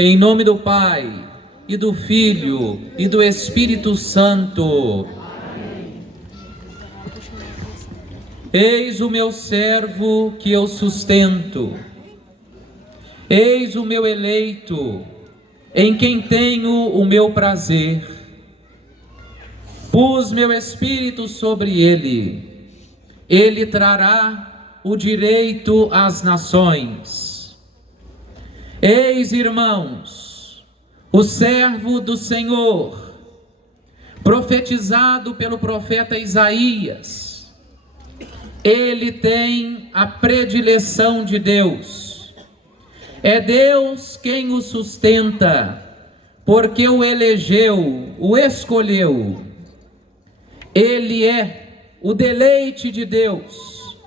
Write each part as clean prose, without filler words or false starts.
Em nome do Pai, e do Filho, e do Espírito Santo. Amém. Eis o meu servo que eu sustento. Eis o meu eleito, em quem tenho o meu prazer. Pus meu espírito sobre ele. Ele trará o direito às nações. Eis, irmãos, o servo do Senhor, profetizado pelo profeta Isaías. Ele tem a predileção de Deus. É Deus quem o sustenta, porque o elegeu, o escolheu. Ele é o deleite de Deus,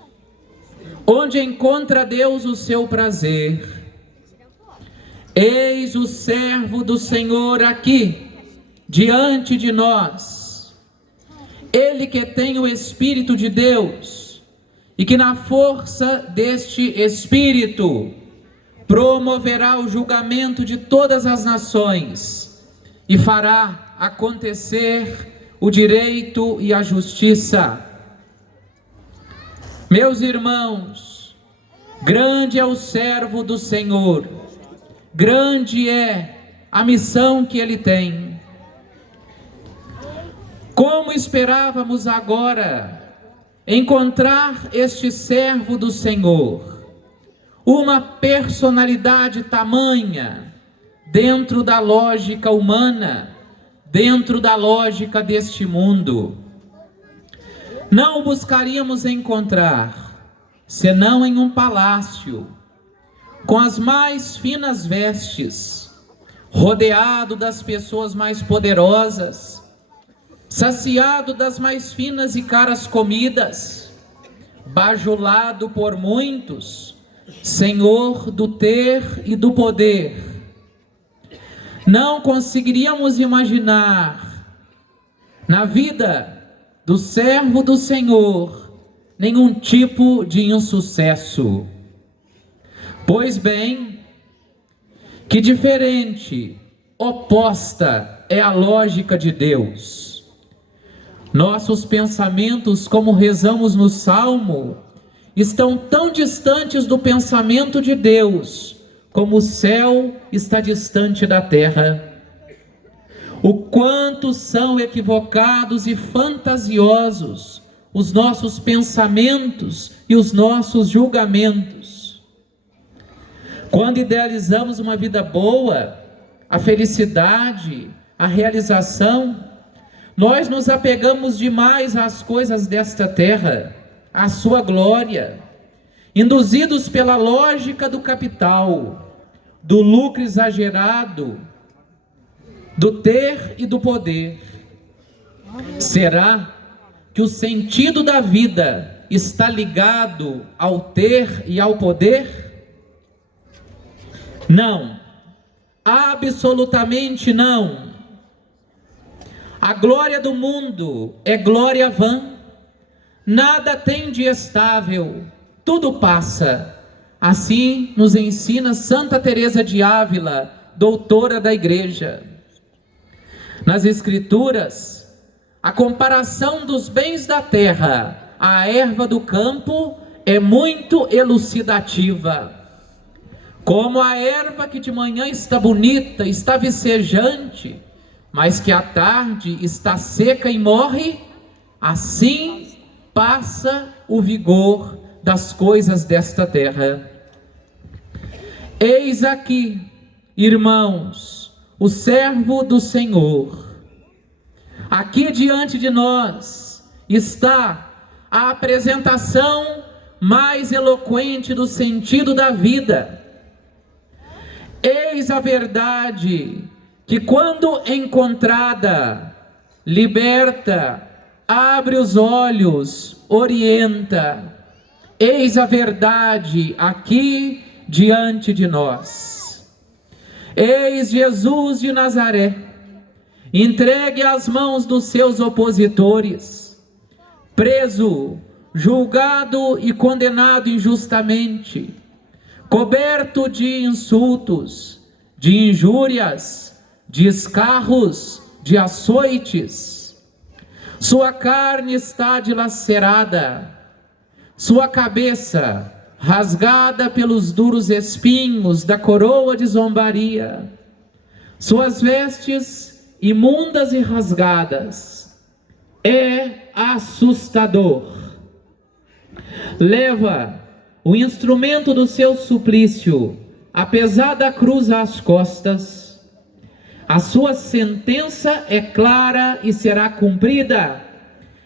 onde encontra Deus o seu prazer. Eis o servo do Senhor aqui, diante de nós. Ele que tem o Espírito de Deus, e que na força deste Espírito promoverá o julgamento de todas as nações, e fará acontecer o direito e a justiça. Meus irmãos, grande é o servo do Senhor, grande é a missão que ele tem. Como esperávamos agora encontrar este servo do Senhor, uma personalidade tamanha dentro da lógica humana, dentro da lógica deste mundo. Não o buscaríamos encontrar senão em um palácio, com as mais finas vestes, rodeado das pessoas mais poderosas, saciado das mais finas e caras comidas, bajulado por muitos, senhor do ter e do poder. Não conseguiríamos imaginar na vida do servo do Senhor nenhum tipo de insucesso. Pois bem, que diferente, oposta é a lógica de Deus. Nossos pensamentos, como rezamos no Salmo, estão tão distantes do pensamento de Deus, como o céu está distante da terra. O quanto são equivocados e fantasiosos os nossos pensamentos e os nossos julgamentos. Quando idealizamos uma vida boa, a felicidade, a realização, nós nos apegamos demais às coisas desta terra, à sua glória, induzidos pela lógica do capital, do lucro exagerado, do ter e do poder. Será que o sentido da vida está ligado ao ter e ao poder? Não, absolutamente não. A glória do mundo é glória vã, nada tem de estável, tudo passa. Assim nos ensina Santa Teresa de Ávila, doutora da Igreja. Nas Escrituras, a comparação dos bens da terra à erva do campo é muito elucidativa. Como a erva que de manhã está bonita, está vicejante, mas que à tarde está seca e morre, assim passa o vigor das coisas desta terra. Eis aqui, irmãos, o servo do Senhor. Aqui diante de nós está a apresentação mais eloquente do sentido da vida. Eis a verdade que, quando encontrada, liberta, abre os olhos, orienta. Eis a verdade aqui diante de nós. Eis Jesus de Nazaré, entregue às mãos dos seus opositores, preso, julgado e condenado injustamente, coberto de insultos, de injúrias, de escarros, de açoites. Sua carne está dilacerada, sua cabeça rasgada pelos duros espinhos da coroa de zombaria, suas vestes imundas e rasgadas. É assustador. Leva o instrumento do seu suplício, a pesada cruz às costas. A sua sentença é clara e será cumprida.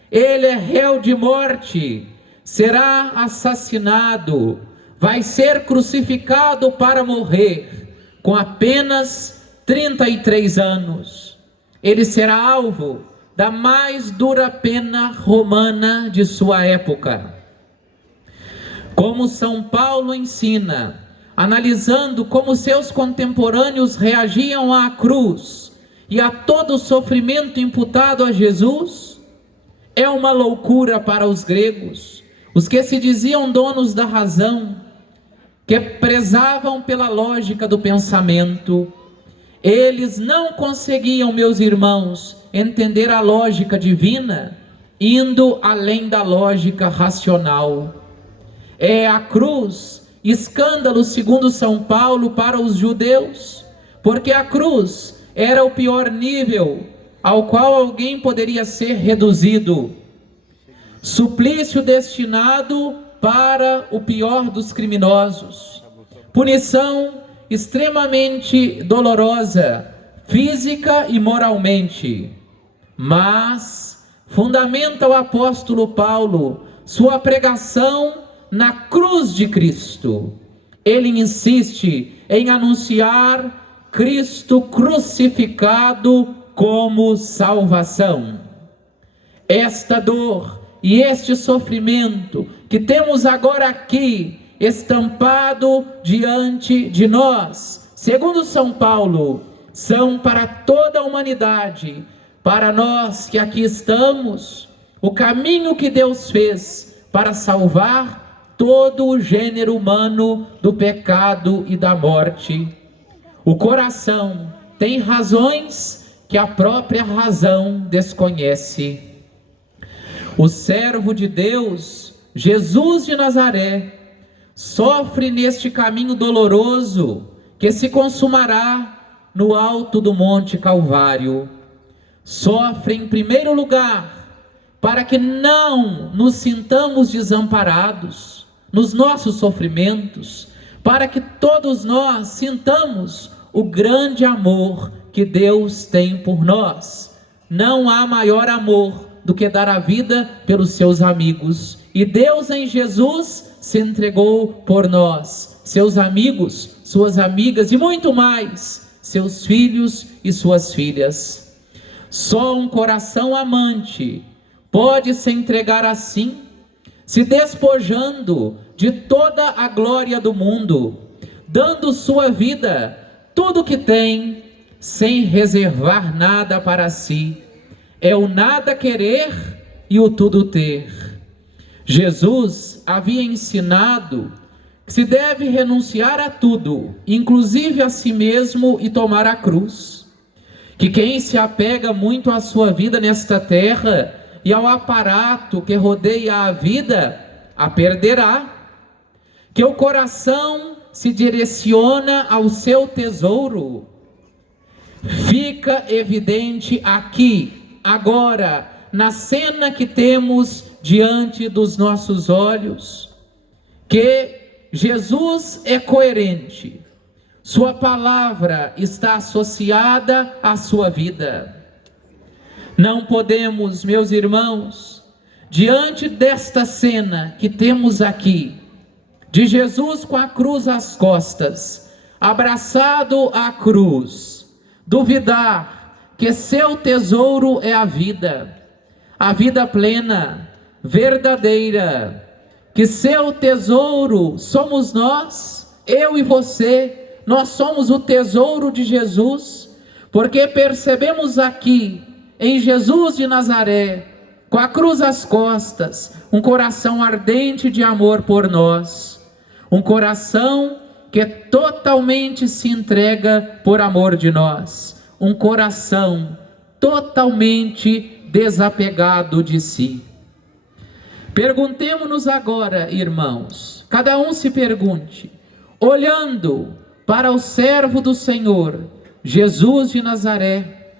Ele é réu de morte, será assassinado, vai ser crucificado para morrer, com apenas 33 anos. Ele será alvo da mais dura pena romana de sua época. Como São Paulo ensina, analisando como seus contemporâneos reagiam à cruz e a todo o sofrimento imputado a Jesus, é uma loucura para os gregos, os que se diziam donos da razão, que prezavam pela lógica do pensamento. Eles não conseguiam, meus irmãos, entender a lógica divina, indo além da lógica racional. É a cruz escândalo, segundo São Paulo, para os judeus, porque a cruz era o pior nível ao qual alguém poderia ser reduzido. Suplício destinado para o pior dos criminosos. Punição extremamente dolorosa, física e moralmente. Mas fundamenta o apóstolo Paulo sua pregação na cruz de Cristo. Ele insiste em anunciar Cristo crucificado como salvação. Esta dor e este sofrimento que temos agora aqui estampado diante de nós, segundo São Paulo, são para toda a humanidade. Para nós que aqui estamos, o caminho que Deus fez para salvar todo o gênero humano do pecado e da morte. O coração tem razões que a própria razão desconhece. O servo de Deus, Jesus de Nazaré, sofre neste caminho doloroso que se consumará no alto do Monte Calvário. Sofre em primeiro lugar para que não nos sintamos desamparados nos nossos sofrimentos, para que todos nós sintamos o grande amor que Deus tem por nós. Não há maior amor do que dar a vida pelos seus amigos. E Deus em Jesus se entregou por nós, seus amigos, suas amigas e muito mais, seus filhos e suas filhas. Só um coração amante pode se entregar assim, se despojando de toda a glória do mundo, dando sua vida, tudo que tem, sem reservar nada para si. É o nada querer e o tudo ter. Jesus havia ensinado que se deve renunciar a tudo, inclusive a si mesmo, e tomar a cruz. Que quem se apega muito à sua vida nesta terra e ao aparato que rodeia a vida, a perderá. Que o coração se direciona ao seu tesouro. Fica evidente aqui, agora, na cena que temos diante dos nossos olhos, que Jesus é coerente. Sua palavra está associada à sua vida. Não podemos, meus irmãos, diante desta cena que temos aqui, de Jesus com a cruz às costas, abraçado à cruz, duvidar que seu tesouro é a vida plena, verdadeira, que seu tesouro somos nós, eu e você. Nós somos o tesouro de Jesus, porque percebemos aqui, em Jesus de Nazaré, com a cruz às costas, um coração ardente de amor por nós, um coração que totalmente se entrega por amor de nós, um coração totalmente desapegado de si. Perguntemo-nos agora, irmãos, cada um se pergunte, olhando para o servo do Senhor, Jesus de Nazaré,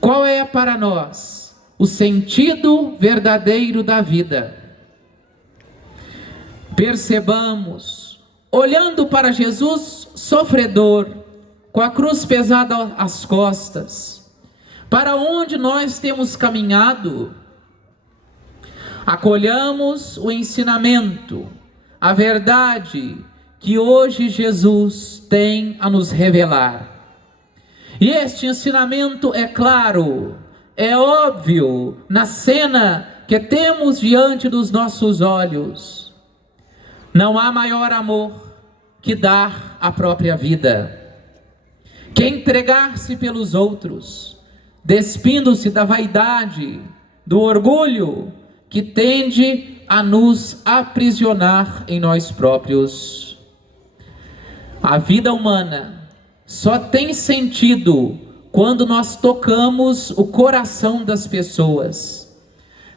qual é para nós o sentido verdadeiro da vida? Percebamos, olhando para Jesus sofredor, com a cruz pesada às costas, para onde nós temos caminhado? Acolhamos o ensinamento, a verdade que hoje Jesus tem a nos revelar. E este ensinamento é claro, é óbvio, na cena que temos diante dos nossos olhos. Não há maior amor que dar a própria vida, que entregar-se pelos outros, despindo-se da vaidade, do orgulho, que tende a nos aprisionar em nós próprios. A vida humana só tem sentido quando nós tocamos o coração das pessoas,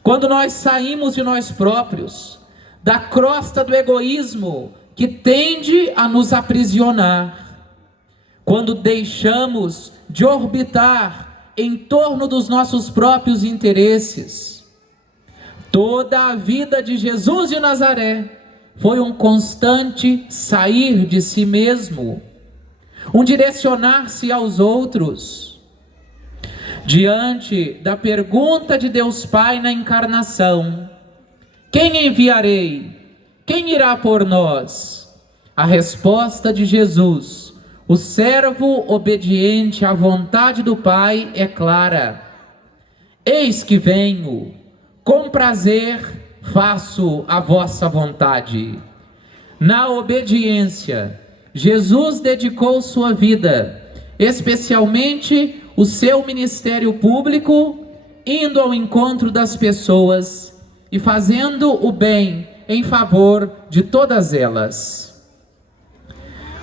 quando nós saímos de nós próprios, da crosta do egoísmo que tende a nos aprisionar, quando deixamos de orbitar em torno dos nossos próprios interesses. Toda a vida de Jesus de Nazaré foi um constante sair de si mesmo, um direcionar-se aos outros. Diante da pergunta de Deus Pai na encarnação, quem enviarei? Quem irá por nós? A resposta de Jesus, o servo obediente à vontade do Pai, é clara: eis que venho, com prazer faço a vossa vontade. Na obediência, Jesus dedicou sua vida, especialmente o seu ministério público, indo ao encontro das pessoas e fazendo o bem em favor de todas elas.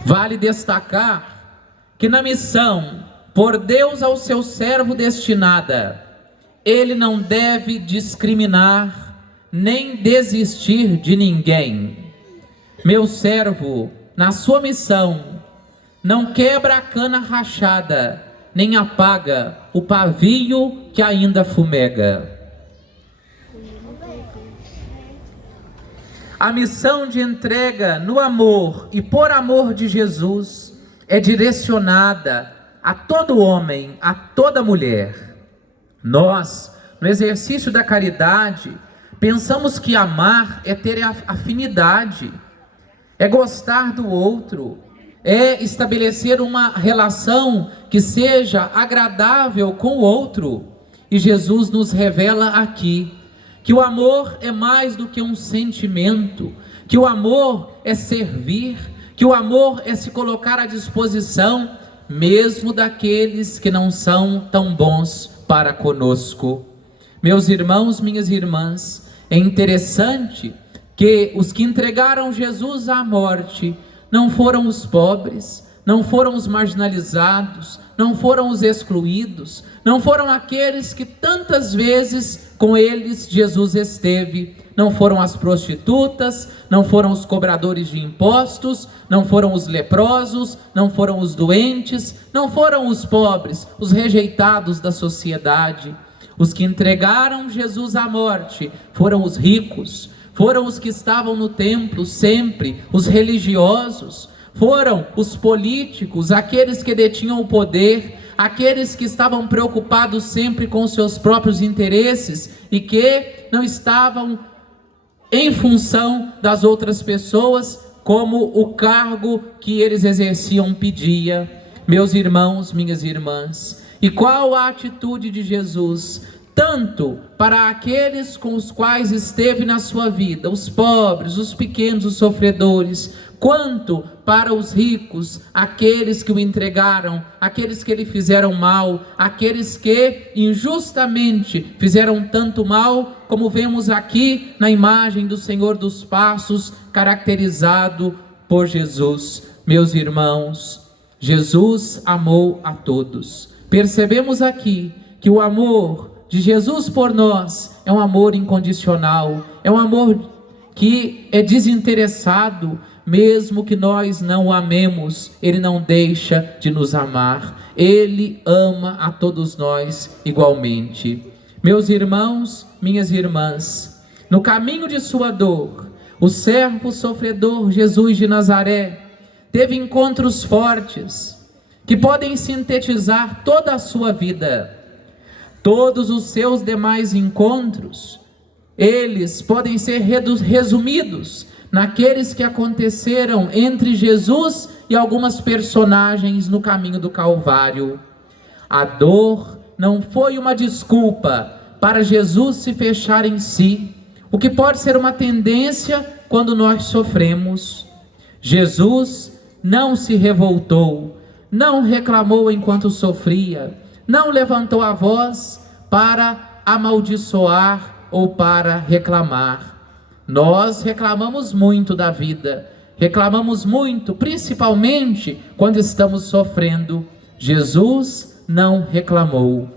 Vale destacar que na missão por Deus ao seu servo destinada, ele não deve discriminar nem desistir de ninguém. Meu servo, na sua missão, não quebra a cana rachada, nem apaga o pavio que ainda fumega. A missão de entrega no amor e por amor de Jesus é direcionada a todo homem, a toda mulher. Nós, no exercício da caridade, pensamos que amar é ter afinidade, é gostar do outro, é estabelecer uma relação que seja agradável com o outro. E Jesus nos revela aqui que o amor é mais do que um sentimento, que o amor é servir, que o amor é se colocar à disposição, mesmo daqueles que não são tão bons para conosco. Meus irmãos, minhas irmãs, é interessante que os que entregaram Jesus à morte não foram os pobres, não foram os marginalizados, não foram os excluídos, não foram aqueles que tantas vezes com eles Jesus esteve, não foram as prostitutas, não foram os cobradores de impostos, não foram os leprosos, não foram os doentes, não foram os pobres, os rejeitados da sociedade. Os que entregaram Jesus à morte foram os ricos, foram os que estavam no templo sempre, os religiosos, foram os políticos, aqueles que detinham o poder, aqueles que estavam preocupados sempre com seus próprios interesses e que não estavam em função das outras pessoas, como o cargo que eles exerciam pedia. Meus irmãos, minhas irmãs, e qual a atitude de Jesus? Tanto para aqueles com os quais esteve na sua vida, os pobres, os pequenos, os sofredores, quanto para os ricos, aqueles que o entregaram, aqueles que lhe fizeram mal, aqueles que injustamente fizeram tanto mal, como vemos aqui na imagem do Senhor dos Passos, caracterizado por Jesus. Meus irmãos, Jesus amou a todos. Percebemos aqui que o amor de Jesus por nós é um amor incondicional, é um amor que é desinteressado. Mesmo que nós não o amemos, Ele não deixa de nos amar. Ele ama a todos nós igualmente. Meus irmãos, minhas irmãs, no caminho de sua dor, o servo sofredor Jesus de Nazaré teve encontros fortes que podem sintetizar toda a sua vida. Todos os seus demais encontros, eles podem ser resumidos naqueles que aconteceram entre Jesus e algumas personagens no caminho do Calvário. A dor não foi uma desculpa para Jesus se fechar em si, o que pode ser uma tendência quando nós sofremos. Jesus não se revoltou, não reclamou enquanto sofria, não levantou a voz para amaldiçoar ou para reclamar. Nós reclamamos muito da vida, reclamamos muito, principalmente quando estamos sofrendo. Jesus não reclamou.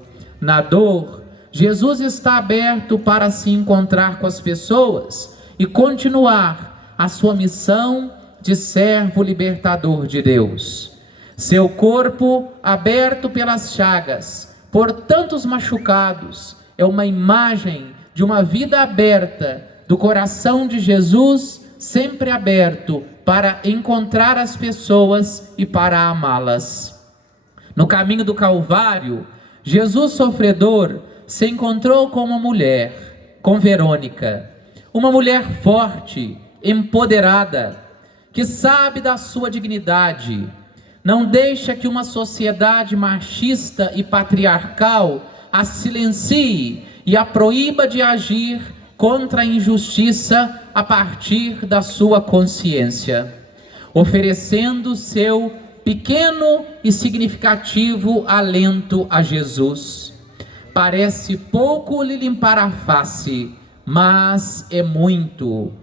Na dor, Jesus está aberto para se encontrar com as pessoas e continuar a sua missão de servo libertador de Deus. Seu corpo aberto pelas chagas, por tantos machucados, é uma imagem de uma vida aberta, do coração de Jesus sempre aberto para encontrar as pessoas e para amá-las. No caminho do Calvário, Jesus sofredor se encontrou com uma mulher, com Verônica, uma mulher forte, empoderada, que sabe da sua dignidade, não deixa que uma sociedade machista e patriarcal a silencie e a proíba de agir contra a injustiça a partir da sua consciência, oferecendo seu pequeno e significativo alento a Jesus. Parece pouco lhe limpar a face, mas é muito.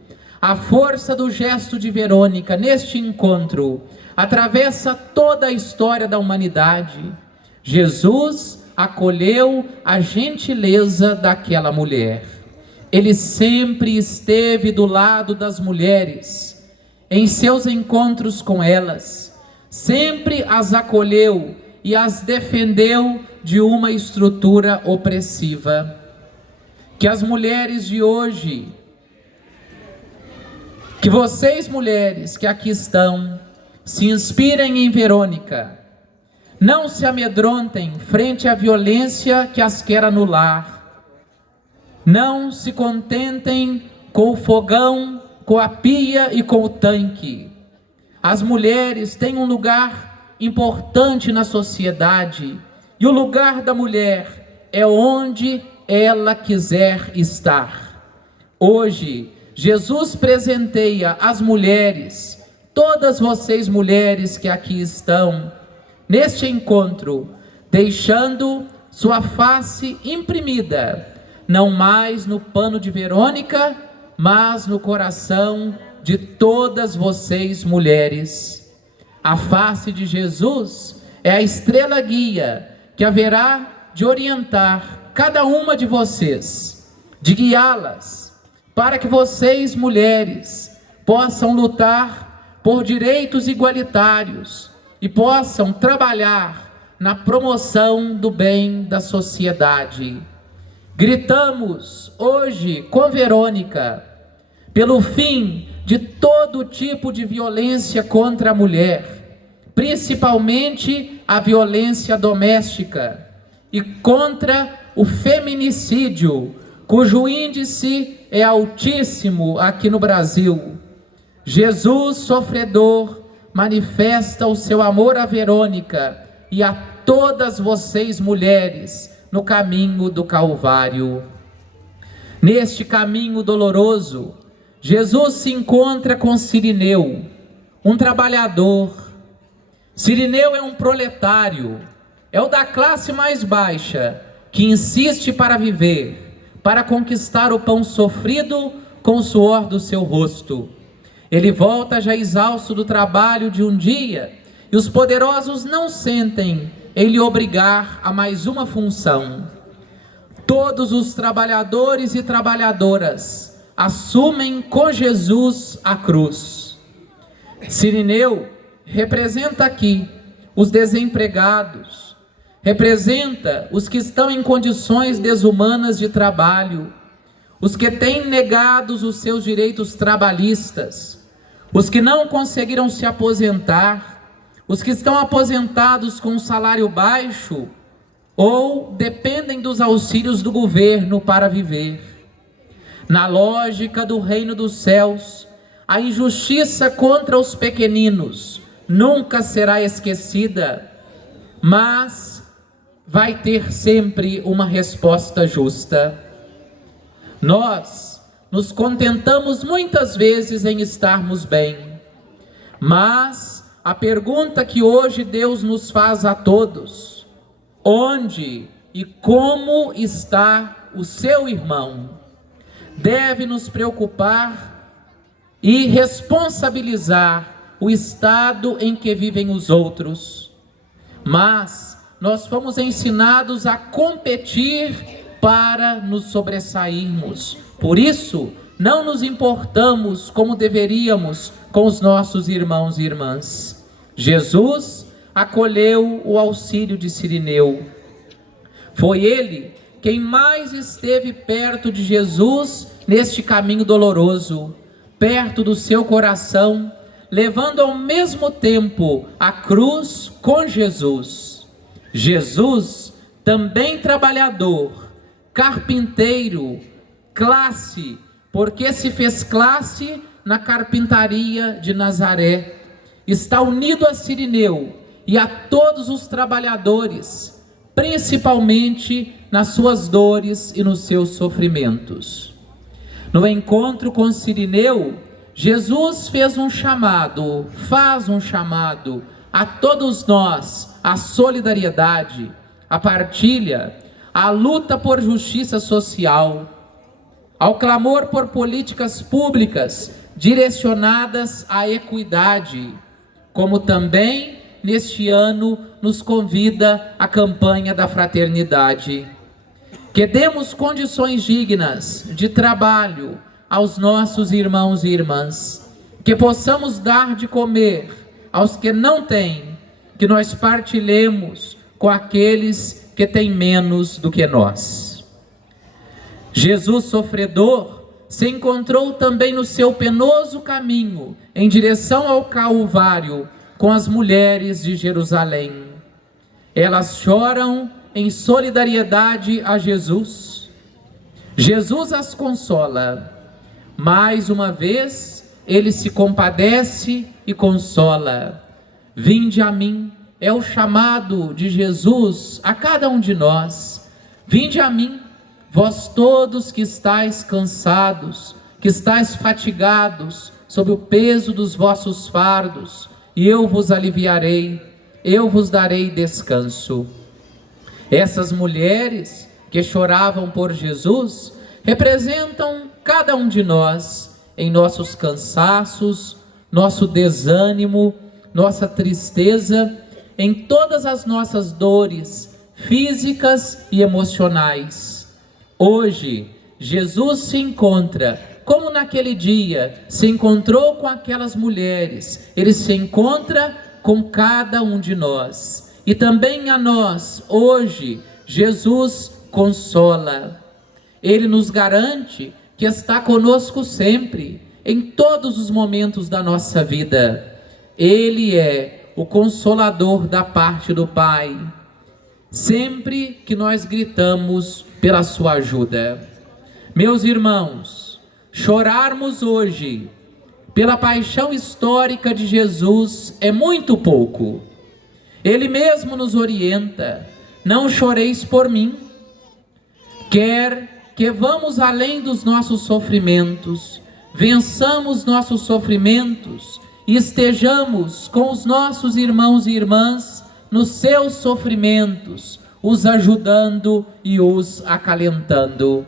A força do gesto de Verônica neste encontro atravessa toda a história da humanidade. Jesus acolheu a gentileza daquela mulher. Ele sempre esteve do lado das mulheres, em seus encontros com elas, sempre as acolheu e as defendeu de uma estrutura opressiva. Que as mulheres de hoje, que vocês mulheres que aqui estão, se inspirem em Verônica, não se amedrontem frente à violência que as quer anular. Não se contentem com o fogão, com a pia e com o tanque. As mulheres têm um lugar importante na sociedade, e o lugar da mulher é onde ela quiser estar. Hoje, Jesus presenteia as mulheres, todas vocês mulheres que aqui estão, neste encontro, deixando sua face imprimida, não mais no pano de Verônica, mas no coração de todas vocês mulheres. A face de Jesus é a estrela guia que haverá de orientar cada uma de vocês, de guiá-las, para que vocês mulheres possam lutar por direitos igualitários e possam trabalhar na promoção do bem da sociedade. Gritamos hoje com Verônica pelo fim de todo tipo de violência contra a mulher, principalmente a violência doméstica, e contra o feminicídio, cujo índice é altíssimo aqui no Brasil. Jesus sofredor manifesta o seu amor a Verônica e a todas vocês mulheres no caminho do Calvário. Neste caminho doloroso, Jesus se encontra com Cirineu, um trabalhador. Cirineu é um proletário, é o da classe mais baixa, que insiste para viver, para conquistar o pão sofrido com o suor do seu rosto. Ele volta já exausto do trabalho de um dia, e os poderosos não sentem em lhe obrigar a mais uma função. Todos os trabalhadores e trabalhadoras assumem com Jesus a cruz. Cirineu representa aqui os desempregados, representa os que estão em condições desumanas de trabalho, os que têm negados os seus direitos trabalhistas, os que não conseguiram se aposentar, os que estão aposentados com um salário baixo ou dependem dos auxílios do governo para viver. Na lógica do reino dos céus, a injustiça contra os pequeninos nunca será esquecida, mas vai ter sempre uma resposta justa. Nós nos contentamos muitas vezes em estarmos bem, mas a pergunta que hoje Deus nos faz a todos: onde e como está o seu irmão? Deve nos preocupar e responsabilizar o estado em que vivem os outros. Mas nós fomos ensinados a competir para nos sobressairmos. Por isso, não nos importamos como deveríamos com os nossos irmãos e irmãs. Jesus acolheu o auxílio de Cirineu. Foi ele quem mais esteve perto de Jesus neste caminho doloroso, perto do seu coração, levando ao mesmo tempo a cruz com Jesus. Jesus, também trabalhador, carpinteiro, classe, porque se fez classe na carpintaria de Nazaré, está unido a Cirineu e a todos os trabalhadores, principalmente nas suas dores e nos seus sofrimentos. No encontro com Cirineu, Jesus faz um chamado a todos nós, à solidariedade, à partilha, à luta por justiça social, ao clamor por políticas públicas direcionadas à equidade, como também neste ano nos convida a campanha da fraternidade. Que demos condições dignas de trabalho aos nossos irmãos e irmãs, que possamos dar de comer aos que não têm, que nós partilhemos com aqueles que têm menos do que nós. Jesus sofredor se encontrou também no seu penoso caminho em direção ao Calvário com as mulheres de Jerusalém. Elas choram em solidariedade a Jesus. Jesus as consola. Mais uma vez, ele se compadece e consola. Vinde a mim, é o chamado de Jesus a cada um de nós. Vinde a mim, vós todos que estáis cansados, que estáis fatigados, sob o peso dos vossos fardos, e eu vos aliviarei, eu vos darei descanso. Essas mulheres que choravam por Jesus representam cada um de nós em nossos cansaços, nosso desânimo, nossa tristeza, em todas as nossas dores físicas e emocionais. Hoje, Jesus se encontra, como naquele dia se encontrou com aquelas mulheres, ele se encontra com cada um de nós. E também a nós, hoje, Jesus consola. Ele nos garante que está conosco sempre, em todos os momentos da nossa vida. Ele é o consolador da parte do Pai, sempre que nós gritamos pela sua ajuda. Meus irmãos, chorarmos hoje pela paixão histórica de Jesus é muito pouco. Ele mesmo nos orienta: não choreis por mim. Quer que vamos além dos nossos sofrimentos, vençamos nossos sofrimentos e estejamos com os nossos irmãos e irmãs nos seus sofrimentos, os ajudando e os acalentando.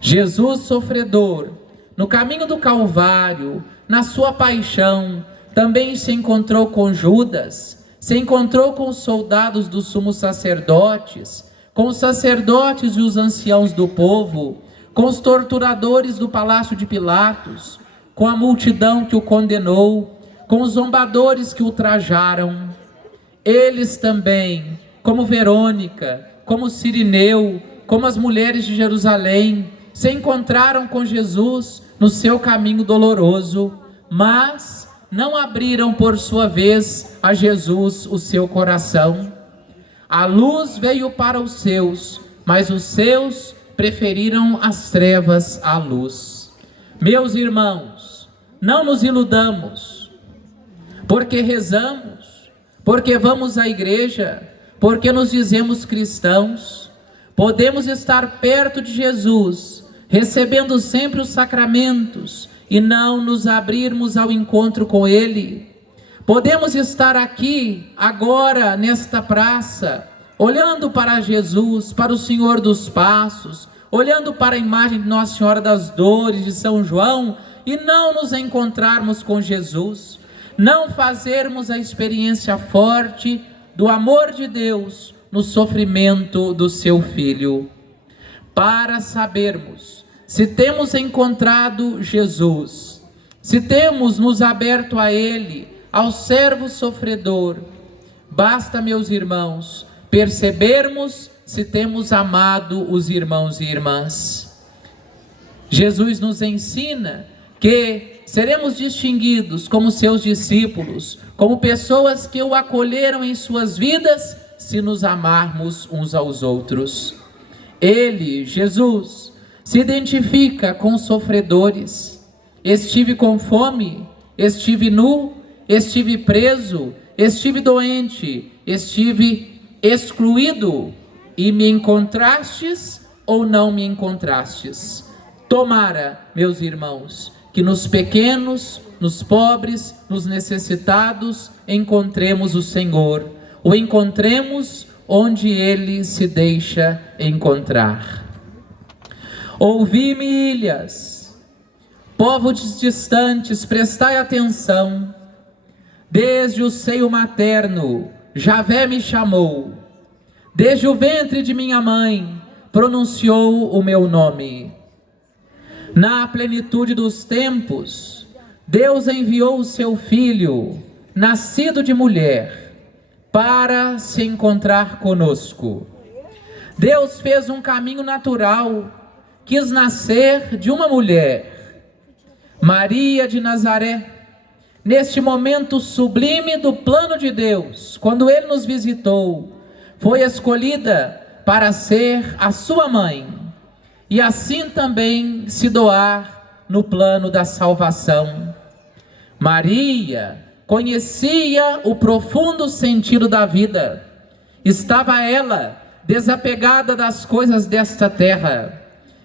Jesus sofredor, no caminho do Calvário, na sua paixão, também se encontrou com Judas, se encontrou com os soldados dos sumos sacerdotes, com os sacerdotes e os anciãos do povo, com os torturadores do palácio de Pilatos, com a multidão que o condenou, com os zombadores que o ultrajaram. Eles também, como Verônica, como Cirineu, como as mulheres de Jerusalém, se encontraram com Jesus no seu caminho doloroso, mas não abriram por sua vez a Jesus o seu coração. A luz veio para os seus, mas os seus preferiram as trevas à luz. Meus irmãos, não nos iludamos, porque rezamos, porque vamos à igreja, porque nos dizemos cristãos, podemos estar perto de Jesus, recebendo sempre os sacramentos e não nos abrirmos ao encontro com Ele. Podemos estar aqui, agora, nesta praça, olhando para Jesus, para o Senhor dos Passos, olhando para a imagem de Nossa Senhora das Dores, de São João, e não nos encontrarmos com Jesus, não fazermos a experiência forte do amor de Deus no sofrimento do seu Filho. Para sabermos se temos encontrado Jesus, se temos nos aberto a Ele, ao servo sofredor, basta, meus irmãos, percebermos se temos amado os irmãos e irmãs. Jesus nos ensina que seremos distinguidos como seus discípulos, como pessoas que o acolheram em suas vidas, se nos amarmos uns aos outros. Ele, Jesus, se identifica com os sofredores. Estive com fome, estive nu, estive preso, estive doente, estive excluído, e me encontrastes ou não me encontrastes? Tomara, meus irmãos, que nos pequenos, nos pobres, nos necessitados, encontremos o Senhor, o encontremos onde Ele se deixa encontrar. Ouvi-me, ilhas, povos distantes, prestai atenção. Desde o seio materno, Javé me chamou. Desde o ventre de minha mãe, pronunciou o meu nome. Na plenitude dos tempos, Deus enviou o seu Filho, nascido de mulher, para se encontrar conosco. Deus fez um caminho natural, quis nascer de uma mulher, Maria de Nazaré. Neste momento sublime do plano de Deus, quando Ele nos visitou, foi escolhida para ser a sua mãe, e assim também se doar no plano da salvação. Maria conhecia o profundo sentido da vida. Estava ela desapegada das coisas desta terra,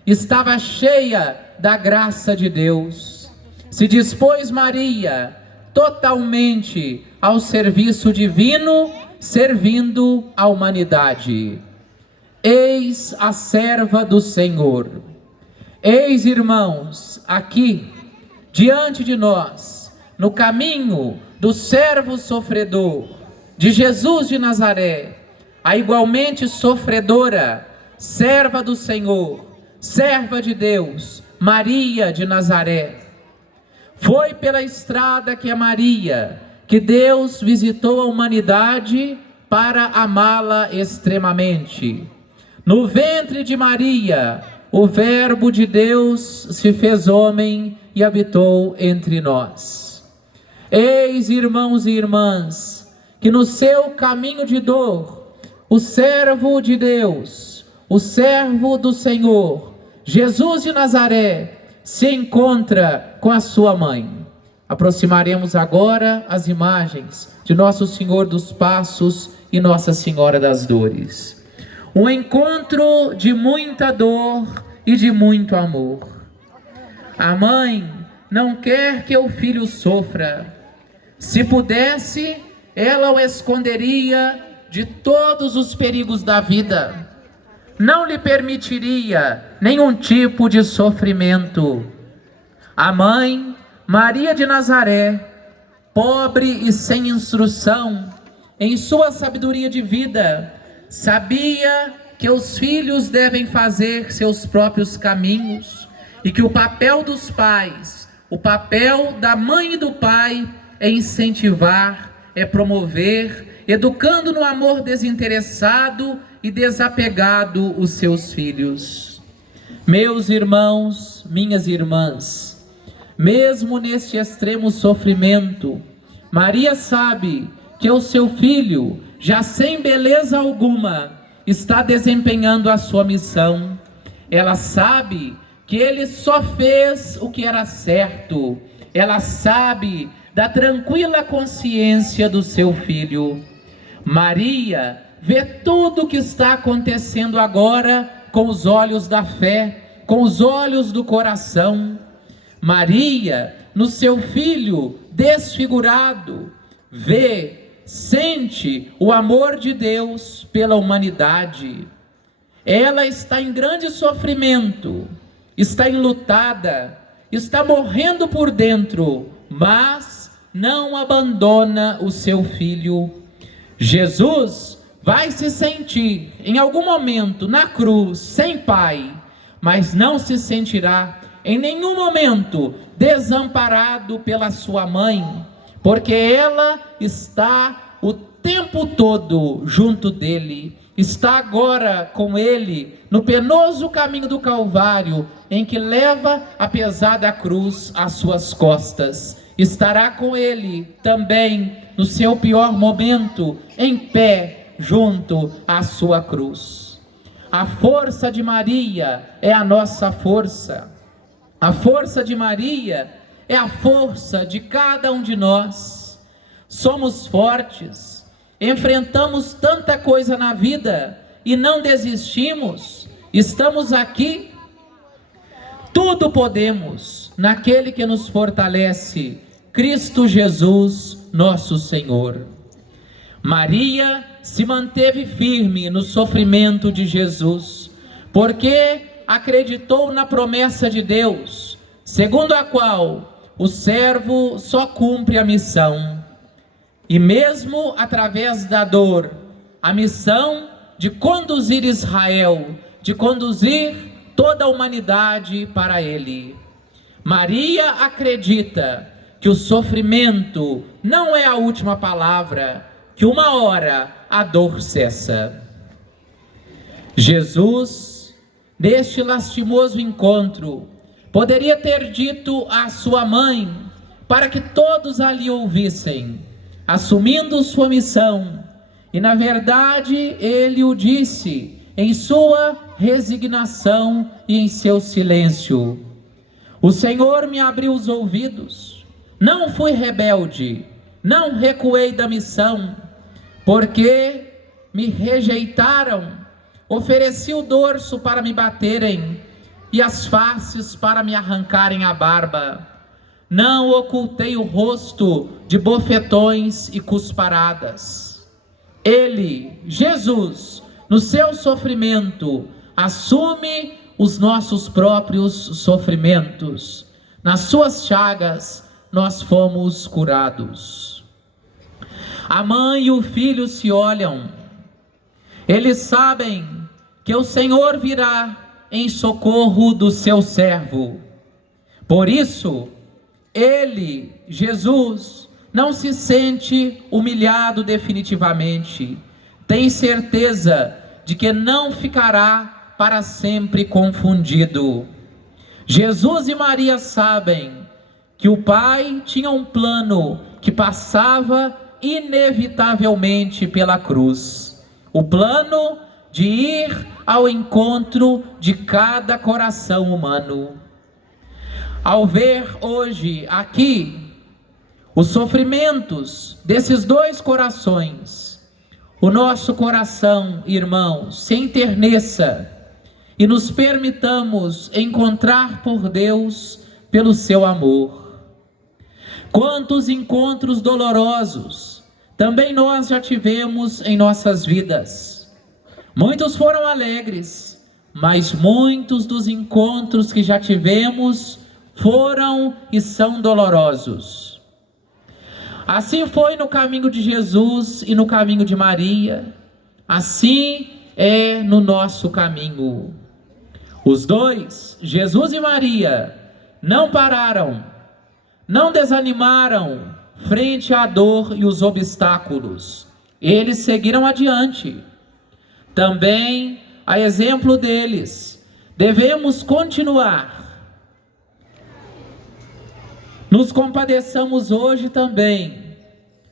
estava cheia da graça de Deus. Se dispôs Maria totalmente ao serviço divino, servindo a humanidade. Eis a serva do Senhor. Eis, irmãos, aqui, diante de nós, no caminho do servo sofredor, de Jesus de Nazaré, a igualmente sofredora, serva do Senhor, serva de Deus, Maria de Nazaré. Foi pela estrada que é Maria, que Deus visitou a humanidade para amá-la extremamente. No ventre de Maria, o Verbo de Deus se fez homem e habitou entre nós. Eis, irmãos e irmãs, que no seu caminho de dor, o servo de Deus, o servo do Senhor, Jesus de Nazaré, se encontra com a sua mãe. Aproximaremos agora as imagens de Nosso Senhor dos Passos e Nossa Senhora das Dores. Um encontro de muita dor e de muito amor. A mãe não quer que o filho sofra. Se pudesse, ela o esconderia de todos os perigos da vida. Não lhe permitiria nenhum tipo de sofrimento. A mãe Maria de Nazaré, pobre e sem instrução, em sua sabedoria de vida, sabia que os filhos devem fazer seus próprios caminhos e que o papel dos pais, o papel da mãe e do pai é incentivar, é promover, educando no amor desinteressado e desapegado os seus filhos. Meus irmãos, minhas irmãs, mesmo neste extremo sofrimento, Maria sabe que o seu filho, já sem beleza alguma, está desempenhando a sua missão. Ela sabe que ele só fez o que era certo. Ela sabe da tranquila consciência do seu filho. Maria vê tudo o que está acontecendo agora com os olhos da fé, com os olhos do coração. Maria, no seu filho desfigurado, vê, sente o amor de Deus pela humanidade. Ela está em grande sofrimento, está enlutada, está morrendo por dentro, mas não abandona o seu filho. Jesus vai se sentir em algum momento na cruz sem pai, mas não se sentirá em nenhum momento desamparado pela sua mãe, porque ela está o tempo todo junto dele, está agora com ele no penoso caminho do Calvário, em que leva a pesada cruz às suas costas. Estará com ele também no seu pior momento, em pé junto à sua cruz. A força de Maria é a nossa força. A força de Maria é a força de cada um de nós. Somos fortes, enfrentamos tanta coisa na vida e não desistimos. Estamos aqui. Tudo podemos naquele que nos fortalece, Cristo Jesus, nosso Senhor. Maria se manteve firme no sofrimento de Jesus, porque acreditou na promessa de Deus, segundo a qual o servo só cumpre a missão. E mesmo através da dor, a missão de conduzir Israel, de conduzir toda a humanidade para Ele. Maria acredita que o sofrimento não é a última palavra, que uma hora a dor cessa. Jesus, neste lastimoso encontro, poderia ter dito à sua mãe, para que todos ali ouvissem, assumindo sua missão, e na verdade ele o disse em sua resignação e em seu silêncio: o Senhor me abriu os ouvidos, não fui rebelde, não recuei da missão, porque me rejeitaram, ofereci o dorso para me baterem e as faces para me arrancarem a barba. Não ocultei o rosto de bofetões e cusparadas. Ele, Jesus, no seu sofrimento, assume os nossos próprios sofrimentos. Nas suas chagas, nós fomos curados. A mãe e o filho se olham. Eles sabem que o Senhor virá em socorro do seu servo. Por isso, ele, Jesus, não se sente humilhado definitivamente. Tem certeza de que não ficará para sempre confundido. Jesus e Maria sabem que o Pai tinha um plano que passava inevitavelmente pela cruz. O plano de ir ao encontro de cada coração humano. Ao ver hoje aqui os sofrimentos desses dois corações, o nosso coração, irmãos, se enterneça e nos permitamos encontrar por Deus pelo seu amor. Quantos encontros dolorosos também nós já tivemos em nossas vidas. Muitos foram alegres, mas muitos dos encontros que já tivemos foram e são dolorosos. Assim foi no caminho de Jesus e no caminho de Maria, assim é no nosso caminho. Os dois, Jesus e Maria, não pararam, não desanimaram frente à dor e os obstáculos. Eles seguiram adiante. Também, a exemplo deles, devemos continuar. Nos compadeçamos hoje também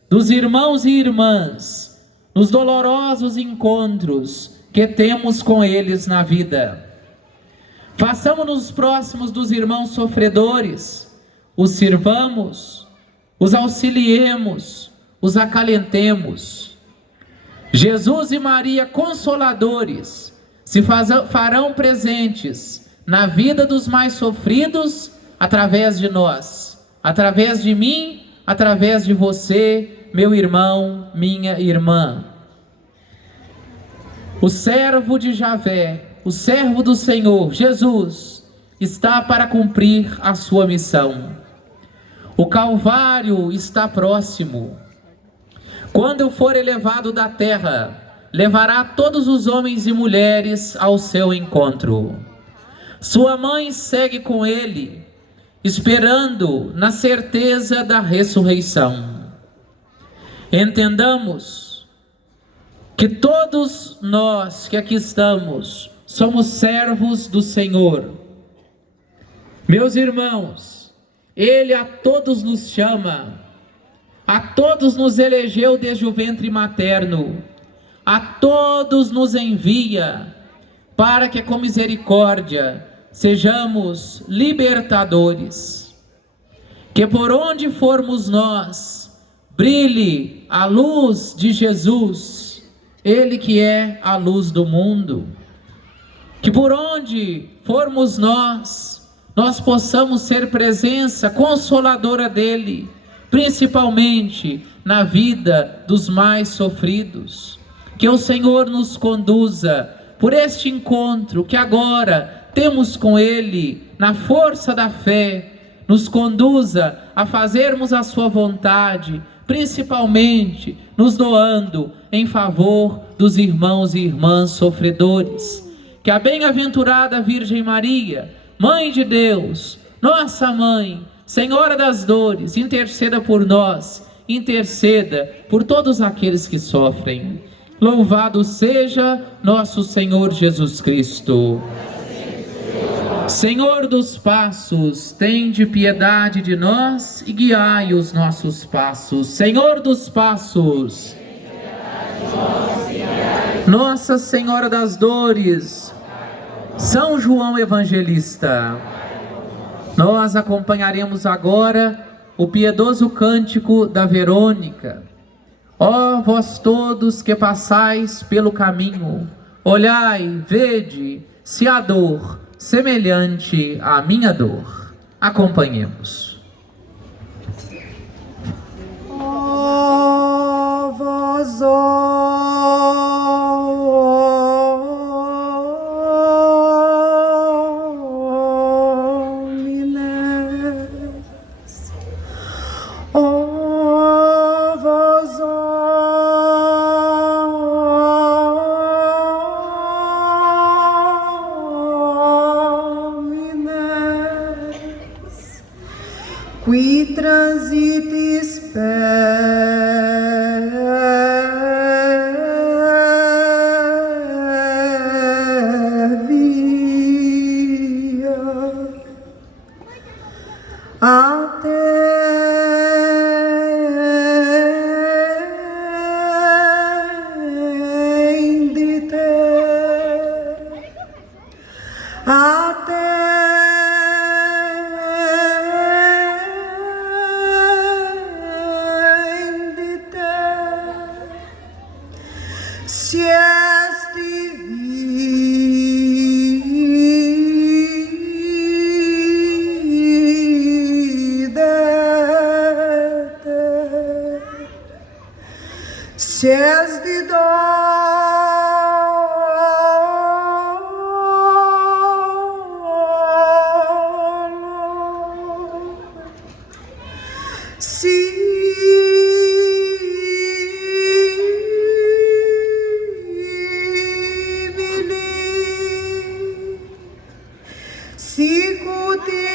dos irmãos e irmãs, nos dolorosos encontros que temos com eles na vida. Façamos-nos próximos dos irmãos sofredores, os sirvamos, os auxiliemos, os acalentemos. Jesus e Maria, consoladores, se farão presentes na vida dos mais sofridos através de nós, através de mim, através de você, meu irmão, minha irmã. O servo de Javé, o servo do Senhor, Jesus, está para cumprir a sua missão. O Calvário está próximo. Quando eu for elevado da terra, levará todos os homens e mulheres ao seu encontro. Sua mãe segue com ele, esperando na certeza da ressurreição. Entendamos que todos nós que aqui estamos somos servos do Senhor. Meus irmãos, Ele a todos nos chama, a todos nos elegeu desde o ventre materno, a todos nos envia, para que com misericórdia sejamos libertadores. Que por onde formos nós, brilhe a luz de Jesus, Ele que é a luz do mundo. Que por onde formos nós possamos ser presença consoladora dEle, principalmente na vida dos mais sofridos. Que o Senhor nos conduza por este encontro que agora temos com Ele, na força da fé, nos conduza a fazermos a sua vontade, principalmente nos doando em favor dos irmãos e irmãs sofredores. Que a bem-aventurada Virgem Maria, Mãe de Deus, nossa Mãe, Senhora das dores, interceda por nós, interceda por todos aqueles que sofrem. Louvado seja nosso Senhor Jesus Cristo. Senhor dos passos, tende piedade de nós e guiai os nossos passos. Senhor dos passos, Nossa Senhora das dores, São João Evangelista. Nós acompanharemos agora o piedoso cântico da Verônica. Ó vós todos que passais pelo caminho, olhai, vede, se há dor semelhante à minha dor. Acompanhemos. Ó vós, qui transitis per via, attendite, siesti videte, siesti ti